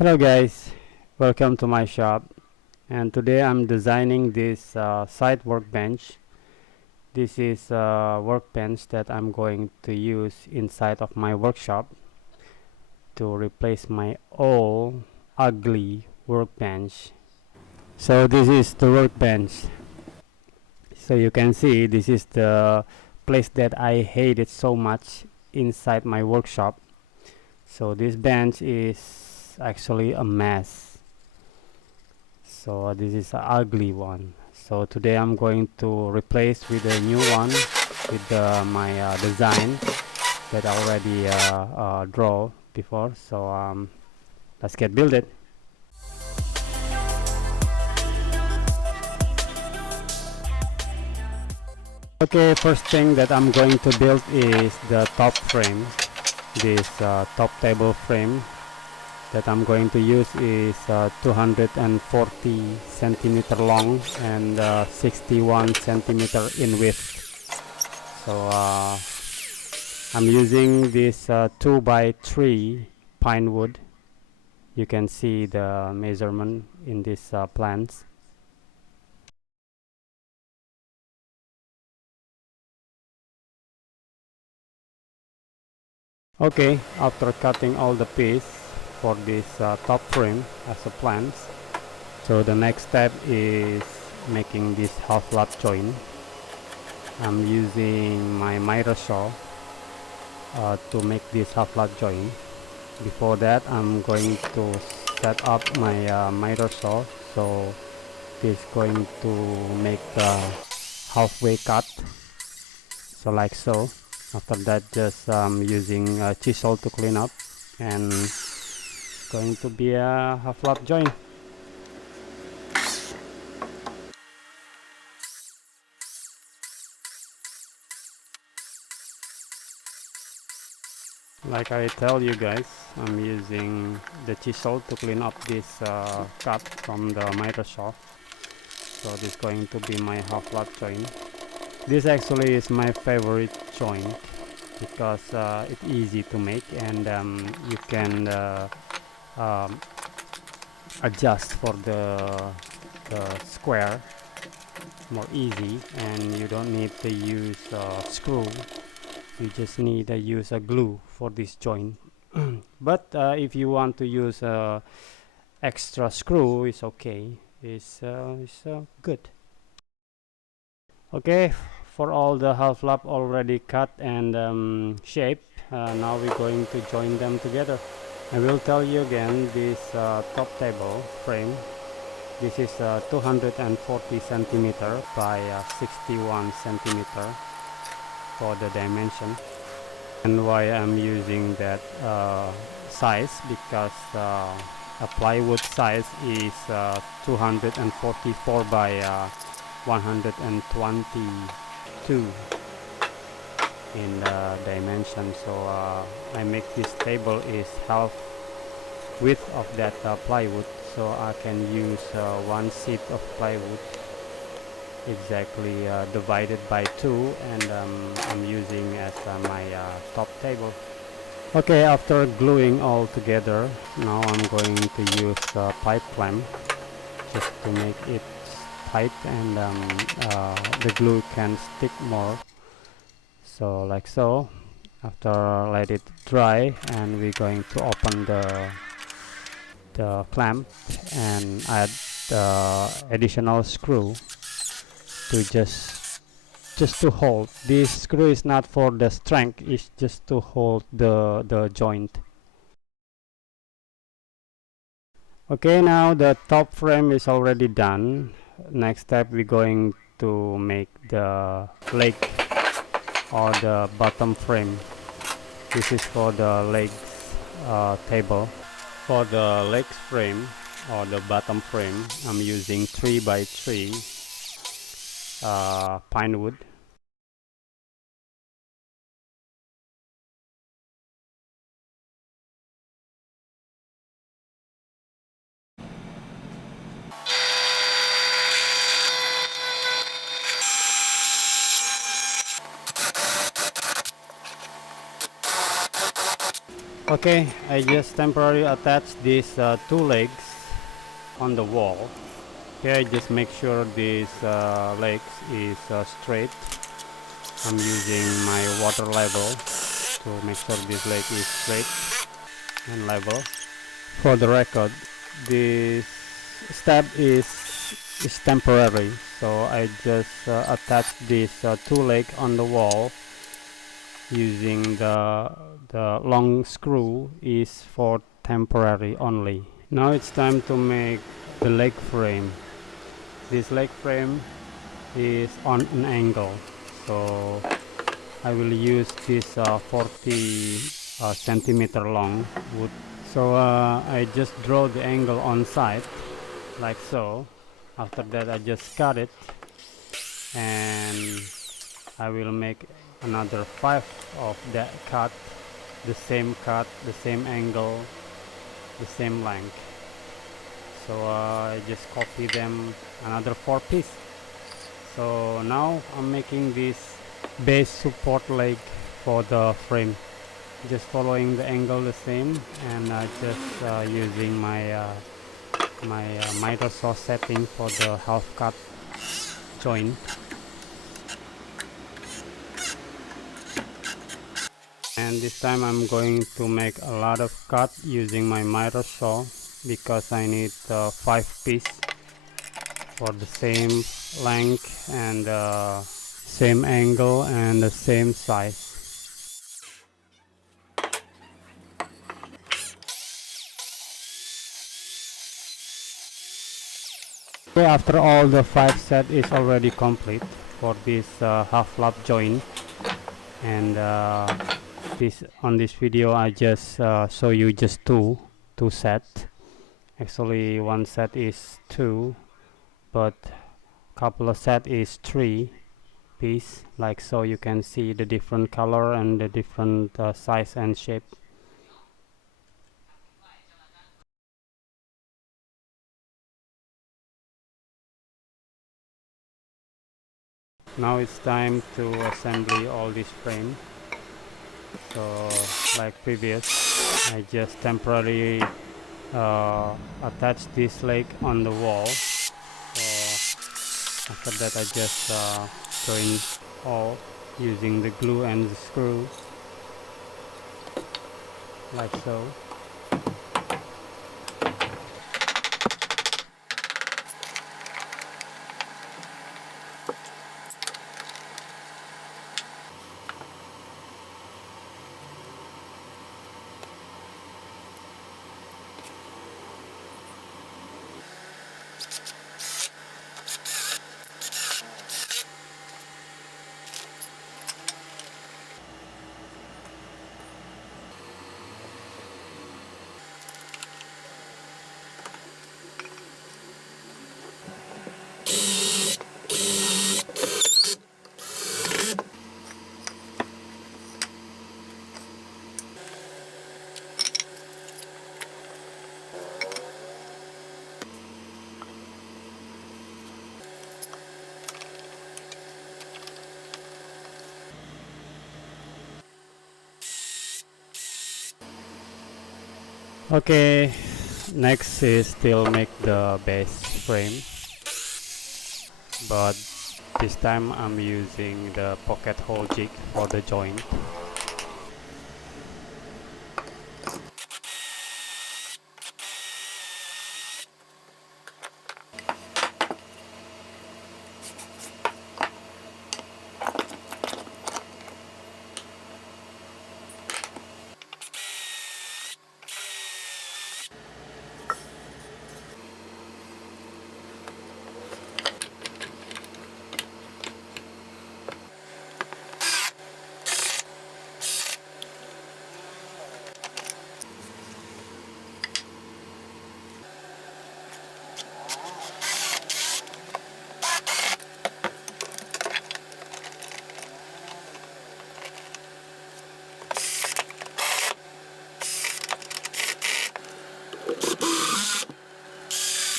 Hello guys, welcome to my shop, and today I'm designing this side workbench. This is a workbench that I'm going to use inside of my workshop to replace my old ugly workbench. So this is the workbench. So you can see this is the place that I hated so much inside my workshop. So this bench is actually a mess. So this is an ugly one. So today I'm going to replace with a new one with my design that I already draw before. So let's get build it. Okay, first thing that I'm going to build is the top frame. This top table frame that I'm going to use is 240 centimeter long and 61 centimeter in width. So I'm using this 2 by 3 pine wood. You can see the measurement in these plans. Okay, after cutting all the piece for this top frame as a plans, so the next step is making this half lap joint. I'm using my miter saw to make this half lap joint. Before that, I'm going to set up my miter saw, so it's going to make the halfway cut, so like so. After that, just using a chisel to clean up, and going to be a half lap joint. Like I tell you guys, I'm using the chisel to clean up this cut from the miter saw. So this is going to be my half lap joint. This actually is my favorite joint because it's easy to make, and you can adjust for the square more easy, and you don't need to use screw. You just need to use a glue for this joint. But if you want to use extra screw, it's okay. It's good. Okay, for all the half lap already cut and shaped, now we're going to join them together. I will tell you again, this top table frame, this is 240 centimeter by 61 centimeter for the dimension. And why I'm using that size, because a plywood size is 244 by 122 in dimension. So I make this table is half width of that plywood, so I can use one sheet of plywood exactly divided by 2, and I'm using as my top table. Okay, after gluing all together, now I'm going to use pipe clamp just to make it tight, and the glue can stick more. So like so. After let it dry, and we're going to open the clamp and add the additional screw to just to hold. This screw is not for the strength, it's just to hold the joint. Okay, now the top frame is already done. Next step, we're going to make the leg or the bottom frame. This is for the legs table. For the legs frame or the bottom frame, I'm using 3 by 3 pine wood. Okay, I just temporarily attached these two legs on the wall. Here I just make sure these legs is straight. I'm using my water level to make sure this leg is straight and level. For the record, this step is temporary, so I just attach this two leg on the wall using the long screw is for temporary only. Now it's time to make the leg frame. This leg frame is on an angle, so I will use this 40 centimeter long wood. So I just draw the angle on side like so. After that I just cut it, and I will make another 5 of that cut, the same angle, the same length. So I just copy them another 4 pieces. So now I'm making this base support leg for the frame, just following the angle the same, and just using my miter saw setting for the half cut joint. And this time I'm going to make a lot of cut using my miter saw because I need 5 pieces for the same length and same angle and the same size. Okay, after all the 5 set is already complete for this half lap joint, and this on this video I just show you just two set. Actually one set is 2, but couple of set is 3 piece, like so. You can see the different color and the different size and shape. Now it's time to assembly all this frame. So like previous, I just temporarily attach this leg on the wall. So after that I just join all using the glue and the screw like so. Okay, next is still make the base frame, but this time I'm using the pocket hole jig for the joint.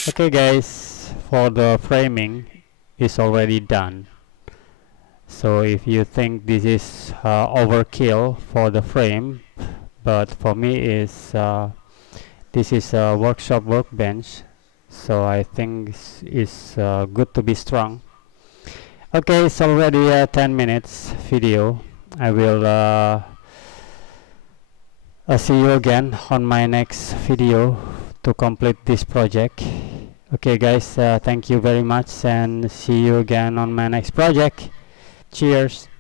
Okay guys, for the framing is already done. So if you think this is overkill for the frame, but for me is this is a workshop workbench, so I think it's good to be strong. Okay, it's already a 10 minutes video. I will see you again on my next video to complete this project. Okay guys, thank you very much and see you again on my next project. Cheers.